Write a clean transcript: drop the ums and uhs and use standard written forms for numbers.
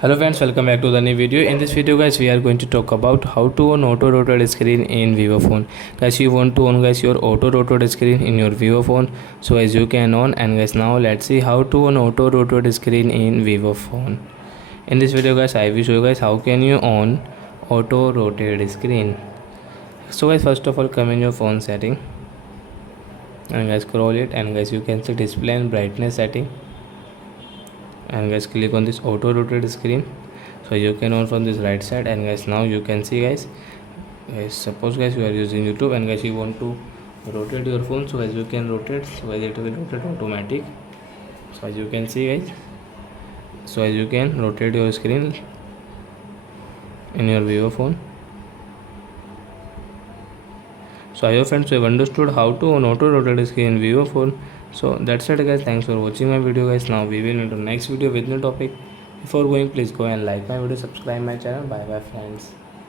Hello friends, welcome back to the new video. In this video guys, we are going to talk about how to on auto rotate screen in Vivo phone. Guys, you want to on guys your auto rotate screen in your Vivo phone. So as you can on, and guys now let's see how to on auto rotate screen in Vivo phone. In this video guys, I will show you guys how can you on auto rotate screen. So guys, first of all come in your phone setting and guys scroll it, and guys you can see display and brightness setting, and guys click on this auto rotate screen. So you can on from this right side, and guys now you can see guys suppose guys you are using YouTube and guys you want to rotate your phone. So as you can rotate, so as it will rotate automatic. So as you can see guys, so as you can rotate your screen in your Vivo phone. So I hope friends you have understood how to on auto rotate screen in Vivo phone. So that's it guys, thanks for watching my video guys. Now we will meet on next video with new topic. Before going, please go and like my video, subscribe my channel. Bye bye friends.